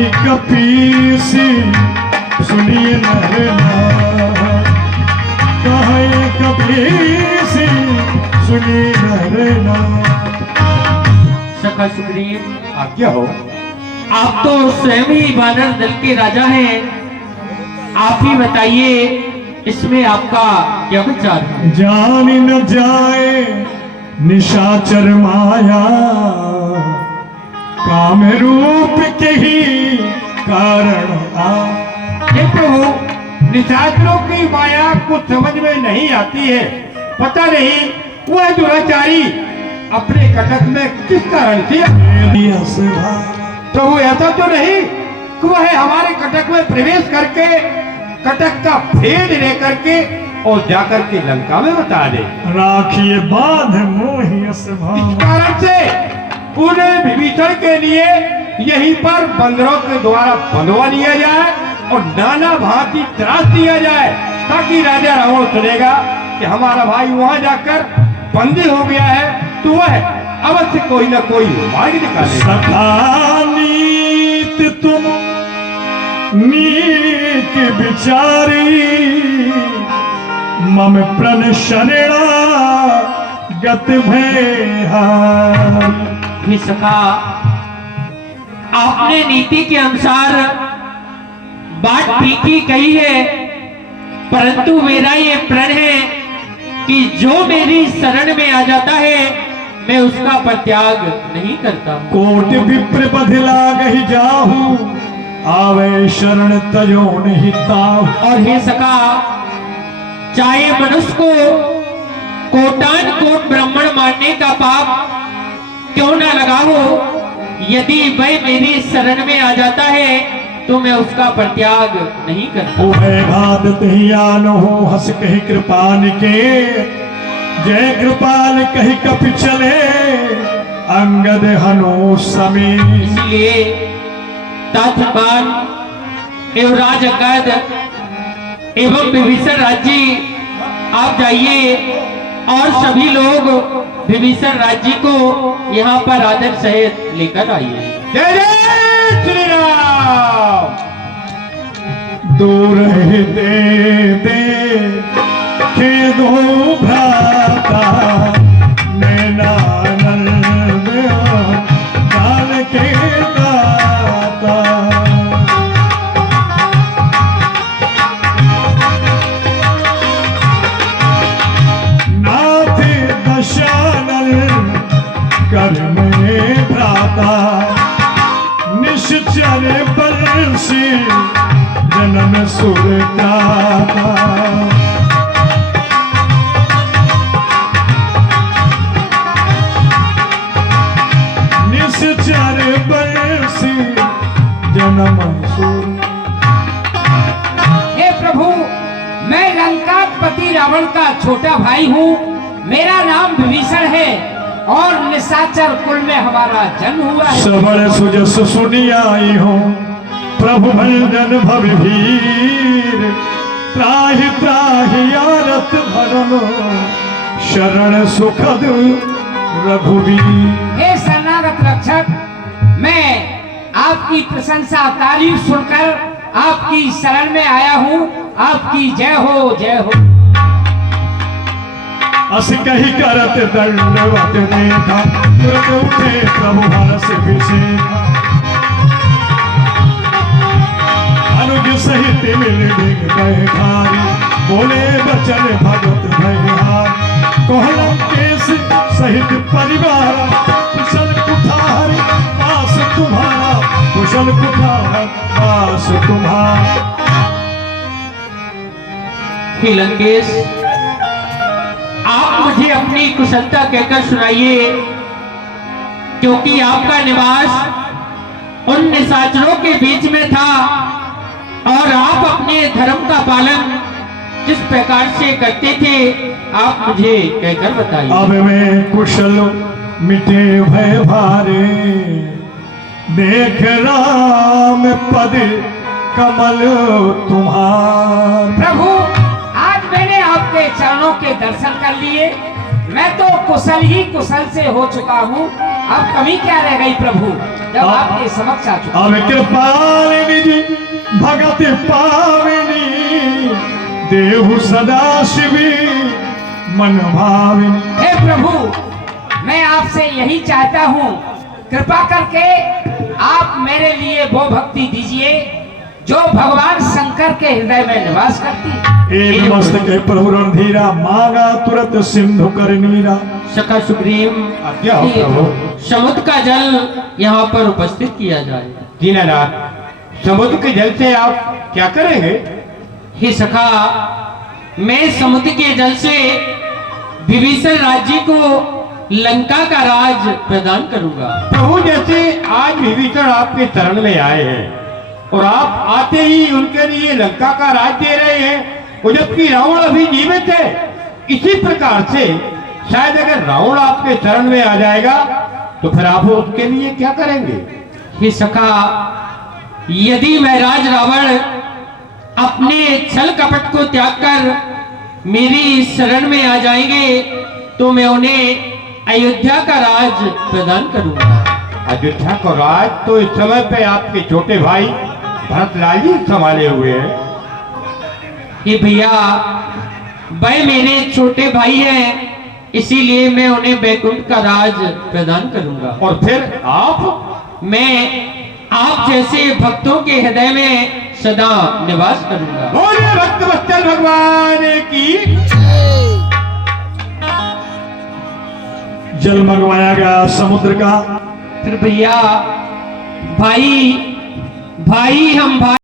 कहीं कपीसी सुनिए नरना, कहीं कपीसी सुनिए नरना। सखा सुग्रीव, आज्ञा हो। आप तो स्वयं ही वानर दल के राजा हैं, आप ही बताइए इसमें आपका क्या विचार है? जान न जाए निशाचर माया, काम रूप के ही कारण आ। हे प्रभु, निशाचरों की माया कुछ समझ में नहीं आती है। पता नहीं वह दुराचारी अपने कटक में किस कारण थी। प्रभु, ऐसा तो नहीं कि वह हमारे कटक में प्रवेश करके कटक का भेद लेकर के और जाकर के लंका में बता दे। राखिए बांध मोहि इस कारण से उन्हें विभीषण के लिए यहीं पर बंदरों के द्वारा बंधवा लिया जाए और नाना भांति त्रास दिया जाए, ताकि राजा रावण सुनेगा कि हमारा भाई वहां जाकर बंदी हो गया है, तो वह अवश्य कोई न कोई मार्ग निकालेगा। सखा नीत तुम नीक विचारी, मम प्रण शरणा गत भैहा। हे सखा, आपने नीति के अनुसार बात ठीक ही कही है, परंतु मेरा ये प्रण है कि जो मेरी शरण में आ जाता है मैं उसका परित्याग नहीं करता। कोटि विप्र बध लागहि जाहू, आवे शरण तयो नहीं ताहू। और हे सखा, चाहे मनुष्य को कोटान कोट ब्राह्मण मारने का पाप क्यों ना लगा हो, यदि वह मेरी शरण में आ जाता है तो मैं उसका परित्याग नहीं करता। घात तहियान हो हस कही कृपाल के, जय कृपाल कही कपि चले अंगद हनो समी। इसलिए तात्मान एवं राज अंगद एवं विभीषण राज्य आप जाइए और सभी लोग विभीषण राज्य को यहाँ पर आदर सहित लेकर आइए। जय जय श्री राम। दूर है दे खेदो भ्राता, नैनानंद काल के दाता। नाथ दशानल कर में भ्राता, निश्चर बंसी जन्म सुर गाता। निश्चर बंसी जन्म सुर। हे प्रभु, मैं लंकापति रावण का छोटा भाई हूँ। मेरा नाम विभीषण है और निशाचर कुल में हमारा जन्म हुआ है। श्रवण सुजस सुनी आई हो, प्रभु भंजन भवभीर। त्राहि त्राहि आरत भरन, शरण सुखद रघुवीर। हे शरणागत रक्षक, मैं आपकी प्रशंसा तारीफ सुनकर आपकी शरण में आया हूँ। आपकी जय हो, जय हो। अस कही करत दंडवत देखा, तुरंत उठे प्रभु हर्ष विषेखा। अनुज सहित मिल डिग बैठारी, बोले बचन भगत भैहारी। कोहलम केस सहित परिवार, कुशल कुठार पास तुम्हारा, कुशल कुठार पास तुम्हारा। हे लंकेश, आप मुझे अपनी कुशलता कहकर सुनाइए, क्योंकि आपका निवास उन निशाचरों के बीच में था और आप अपने धर्म का पालन किस प्रकार से करते थे, आप मुझे कहकर बताइए। अब मैं कुशल मिटे भय भारे, देख राम पद कमल तुम्हार। प्रभु, आज मैंने आपके चरणों के दर्शन कर लिए। मैं तो कुशल ही कुशल से हो चुका हूँ। अब कमी क्या रह गई प्रभु जब आपके समक्ष आ चुके। अब कृपालिनी जी भगत पाविनी देहु सदा शिवी मन भाविनी। हे प्रभु, मैं आपसे यही चाहता हूँ, कृपा करके आप मेरे लिए वो भक्ति दीजिए जो भगवान शंकर के हृदय में निवास करती है। एक मस्तक प्रभु रणधीरा मांगा तुरंत सिंधु कर नीरा। सखा सुग्रीव, क्या हो प्रभु? समुद्र का जल यहाँ पर उपस्थित किया जाए। दीनानाथ, समुद्र के जल से आप क्या करेंगे? हे सखा, मैं समुद्र के जल से विभीषण राज्य को लंका का राज प्रदान करूंगा। प्रभु, जैसे आज विभीषण आपके शरण में आए हैं और आप आते ही उनके लिए लंका का राज दे रहे हैं, और जबकि रावण अभी जीवित है, इसी प्रकार से शायद अगर रावण आपके शरण में आ जाएगा तो फिर आप उसके लिए क्या करेंगे? हे सखा, यदि महाराज रावण अपने छल कपट को त्याग कर मेरी शरण में आ जाएंगे तो मैं उन्हें अयोध्या का राज प्रदान करूंगा। अयोध्या का राज तो इस समय पे आपके छोटे भाई भरतलाल जी संभाले हुए हैं। हे भैया, वह मेरे छोटे भाई हैं, इसीलिए मैं उन्हें वैकुंठ का राज प्रदान करूंगा। और फिर आप? मैं आप जैसे भक्तों के हृदय में सदा निवास करूंगा। बोलिए भक्त वत्सल भगवान की। जल मंगवाया गया समुद्र का। फिर भैया, भाई हम भाई